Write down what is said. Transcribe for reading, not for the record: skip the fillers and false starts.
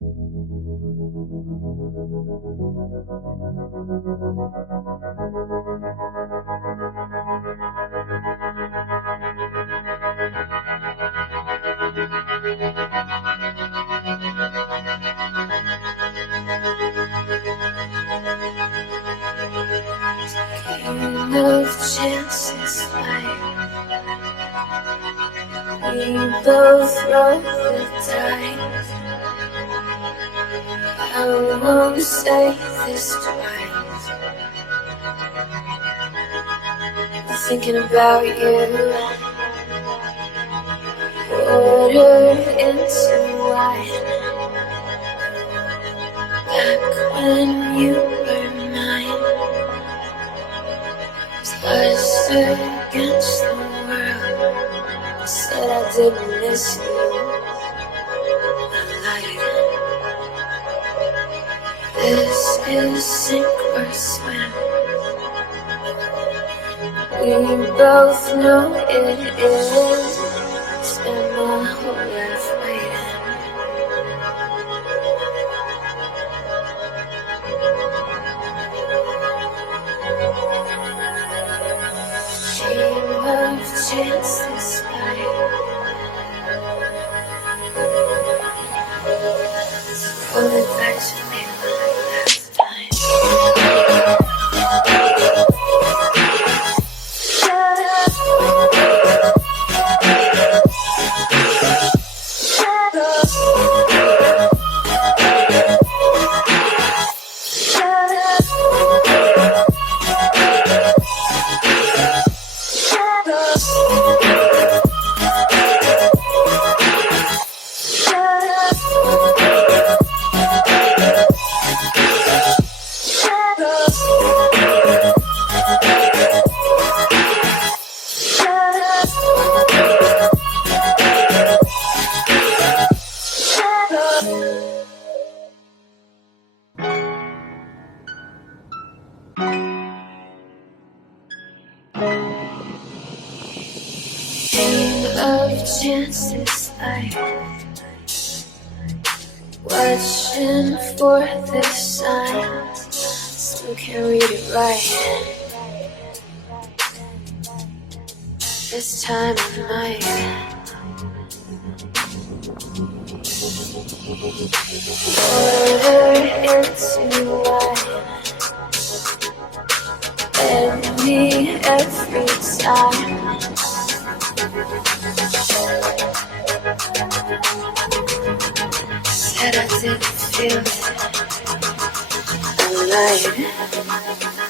Game of chances, we both roll the dice. I won't say this twice. I'm thinking about you. Water into wine. Back when you were mine. Us against the world. Said I didn't miss you. I lied. This is sink or swim. We both know it is. Spend my whole life waiting. Game of chances, pull it back to me one last time. Game of chances, watching for the signs. Still can't read it right. This time I might. Water into wine. And me every time. Said I didn't feel it. I lied.